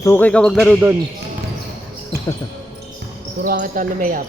Sukay ka maglaro doon. Turuan kita lumayap.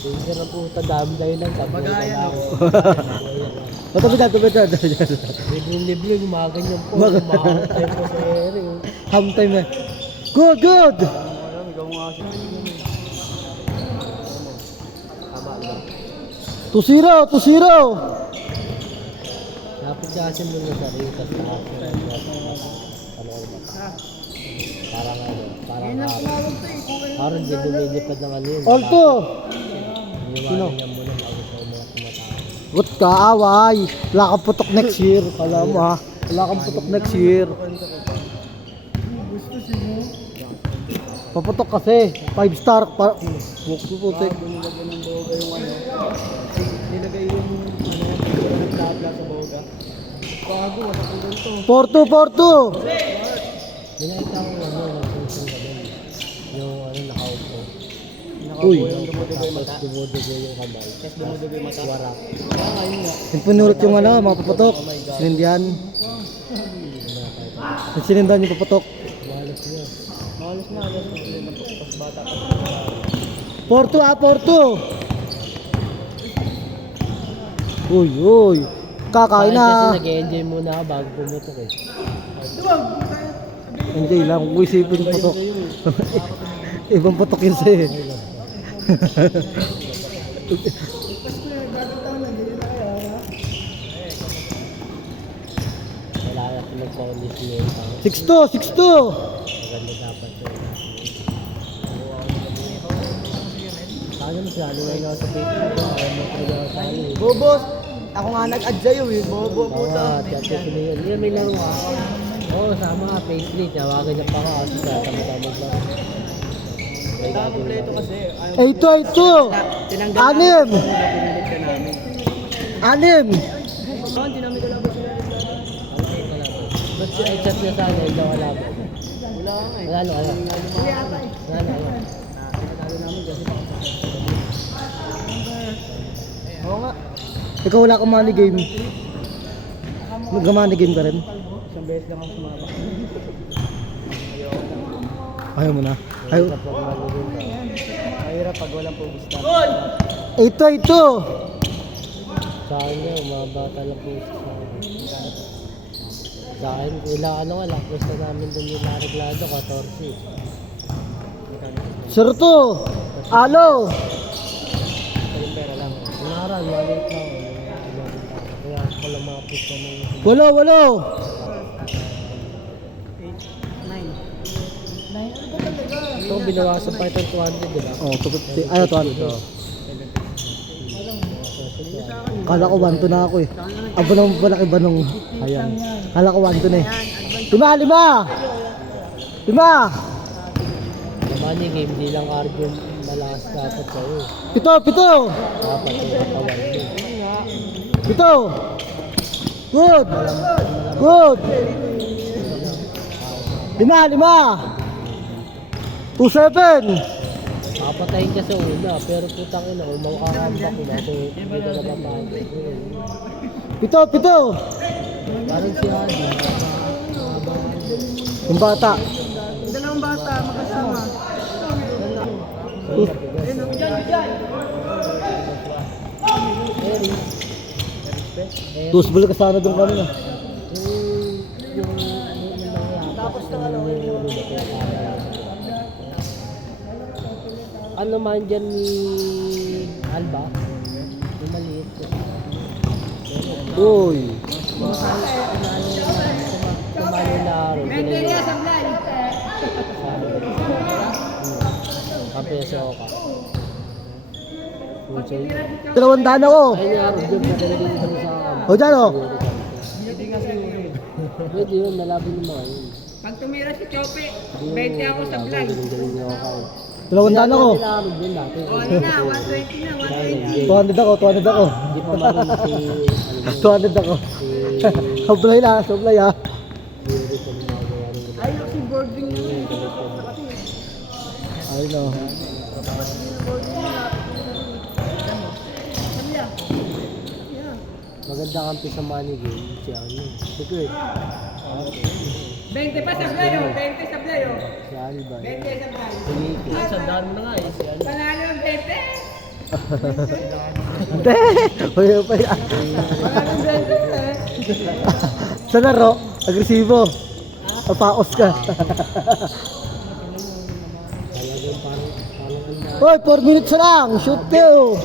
Hindi na puta dami dahil lang. Magayan ako. Matabi dyan. Libre gumaganyan po. Gumaganyan po sa ere. Ham time eh. Good! Ikaw nga siya. Tama ba? 2-0! Dapat kasi mo na sarili kasi parang di lumilipad ng ano yun. Alto! Sino? Niya mo lang ako sa mga tumatawag. Gut ka, away. Wala kang putok next year. Kala mo ha. Wala kang putok next year. Paputok kasi. 5 star. Puputik. Nilagay ng boga yung ano. Nilagay yung nagtabla sa boga. Bago, matapulong to. 4-2! Binakita ko nagsusong ka doon. Yung nakaupo. Uy. Yung dumudugo yung mata. Tapos dumudugo yung kamay. Tapos dumudugo yung mata. Warap. Ayun nga. Pinurot yung mga paputok. Sinindihan. Sinindihan yung paputok. Malas niya. Malas na. Tapos bata pa. 4-2 Uy. Kakain na. Kasi nag-enjoy muna ako bago pumutok eh. Enjoy lang. Uy, sipin yung putok. Ibang putok yun sa'yo. Wala na po nagpa-ulis niya. 6-2! Maganda dapat yun. Paano mo siya? Lumayin ako sa Facebook. Ayaw mo talaga ako sa ano eh. Bobos! Ako nga nag-add sa'yo eh. Bobo puta. Tapos sila yun. Hindi may laro ako. Oo, sama ka. Paisley. Tawagan niya pa ka. Kasi tama-tama ba? Kompleto kasi. 8-2! Tinanggal Anim! Pinilit ka namin. 6! Saan? Dinami ka lang ba sila? Ba't siya i-chat niya sa akin? Daw wala ba? Wala nga eh. Wala. Wala. Nakatalo namin kasi. Oo nga. Ikaw wala kang money game. Nag-money game ka rin? Isang beses lang ako sumama. Ayaw mo na. Ayaw. Mahirap pag walang pugusta. 8-2! Sa akin nga, umabata lang po sa akin. Sa akin, ilang ano nga lang, pwesto namin doon yung nareglado, 14. 0-2! Alo! Yung pera lang. Unaran, walit lang. Kaya ako lang mga pwesto ng... 9. Ito, binawasan pa itong 200, di ba? Oh, 250. Ayaw, 200. Kala ko 1-2 na ako eh. Abo nang malaki ba nung... Ayan. Kala ko 1-2 na eh. 5! Naman yung game, di lang cardio malakas dapat sa'yo. 7! Dapat yung katawan mo. 7! Good! 5! 2-7! Papatayin ka sa una, pero putang ina, kung makakambak mo na, so hindi ka na papayag. 7! Parang si Adi. Yung bata. Dalawang bata, magkasama. Tusbol ka sana doon kanina. Tapos na ano man dyan ni Alba? Yung maliit ko. Uy. Tumalo laro. Kape sa oka. 200 ako. Ay nga, doon na talaga dito kami sa O dyan o. pwede yun, nalabi ng mga yun. Pag tumira si Chope, 20 ako sa vlog. Galing niyo ako. 200 ako. Nilaro din dati. O ano na, 120 na, 120. 200 ako. Hindi pa marunong si... 200 ako. Sablay na, sablay ha. Ayaw si boarding na. Ay no. Maganda kampi sa money game. Si ano. Si Kurt. 20 pa sa playo, 20 sa playo. Si Alban. 20 sa playo. Piniki. Sandaan mo na nga eh. Si Alban. Panalo ng 20. Hindi! Huwag pa yan. Panalo ng 20 Sa laro, agresibo. Papaos ka. Talagang parang ang Hoy, 4 minutes na lang. Shoot kayo.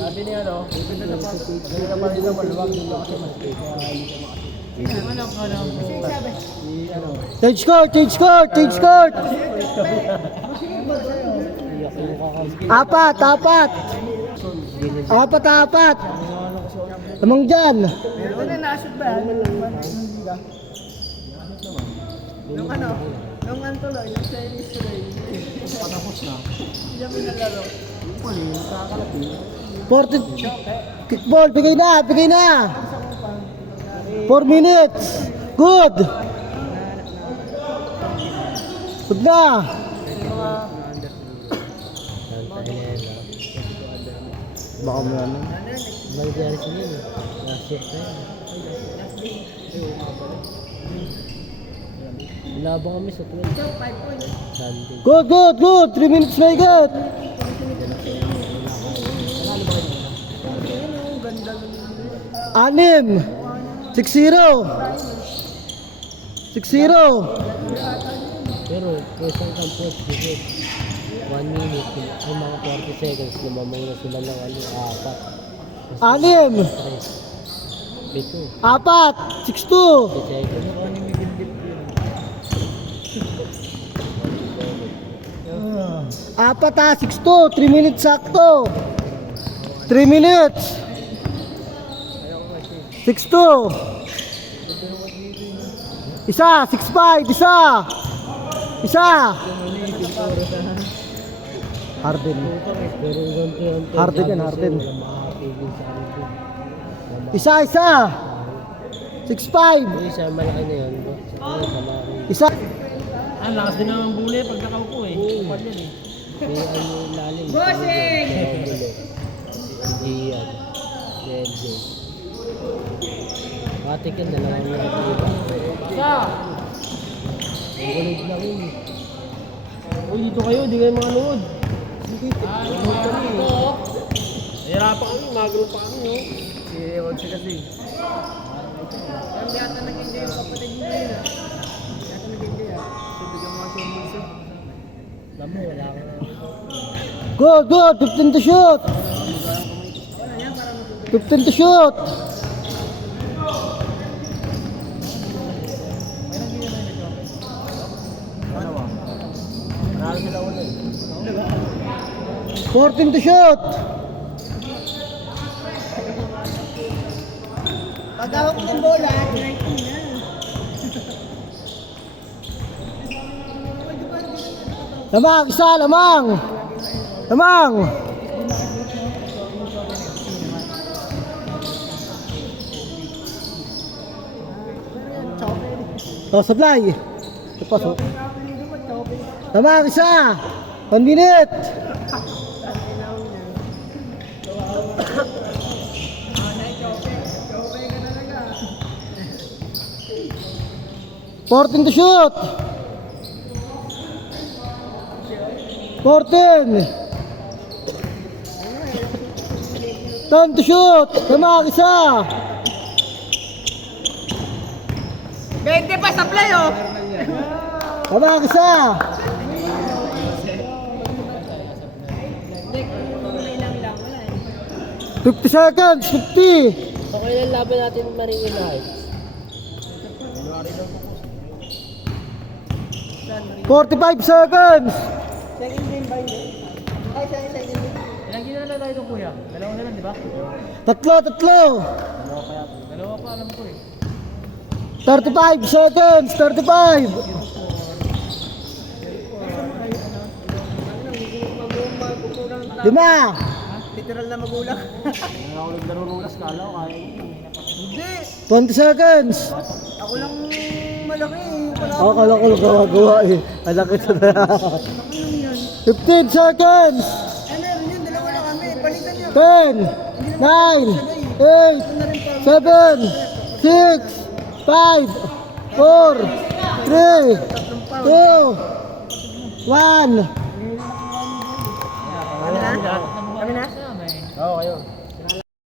sabi niya no, dito na pa rin naman, luwag dito kasi mas Change court, change court, change court. Apat, apat. Apat, apat. Lamang dyan. Ano na nashoot ba? Nung ano? Nung tuloy, yung Chinese tuloy. Patapos na. Hindi kami nalaro. Wala, nakakalapin. 40. Kickball, bigay na, bigay na. 4 minutes. Good. Good na. Baka mo ano. Nangyari sa yun. Last year na yun. Labang kami sa 12. Sunday. Good, good, good. 3 minutes na good. Anim. 6-0. 6-0. Pero, isang campus, dito. 1 minute, ay mga 40 seconds, lumamang na sila ng ano, apat. Anim. 3. Ito, Apat. 6-2. 50 seconds. Apat ha. 6-2. 3 minutes sakto. 3 minutes. 6-2. Isa. 6-5. Isa. Isa. Harden. Pero ganito yung Harden yan, Harden. Wala makakapigil sa Harden. Isa. Isa. 6-5. Yung isa malaki na yun, bro. Sa kanya, sa mga Isa. Ang lakas din naman buli pag nakaupo eh. Kupal yan eh. kaya ano yung lalim. Bossing! Hindi yan. LJ. Matik yan, dalawang na iba. Basta! Ang gulig lang yun. Uy, dito kayo, di kayo mga nood. Nood kami eh. Nahirapan kami, magro pa kami oh. Si Ewan siya kasi. Ang yata nag-enjoy yung kapatid mo yun ah. Yata nag-enjoy ah. So bigyan mo siya yung isa. Alam mo, wala ka na. Good, good. 15 to shoot. 15 to shoot. Marami sila ulit. 14 to shoot. Pag-awak ng bola, 19 na. Lamang, isa, lamang. Lamang. Oh, supply. Pasok. Lamang, isa. 1 minute. Fourteen to shoot. 14. 10 to shoot. Lamang, isa. 20 pa sa play oh! Lamang, isa. Hindi, kung ilang lang, wala eh. 50 seconds. 50. So, kailan laban natin Marine Heights? 45 seconds. Second game ba yun? Ay, second game. Ilang gina na tayo ito kuya? Dalawa na lang di ba? Tatlo. Dalawa pa alam ko eh. 35 seconds. 35. Lima. Literal na magulang. Hindi ako nagdarurulas, kala ko kaya ko. Hindi! 20 seconds. Ako lang malaki eh. Wala Ako kala ko gawa eh. Alaki sa na. 15 seconds. Eh, meron yun. Dalawa lang kami. Palitan niyo. 10, 9, 8, 7, 6, 5, 4, 3, 2, 1. Kami na? Oo, kayo.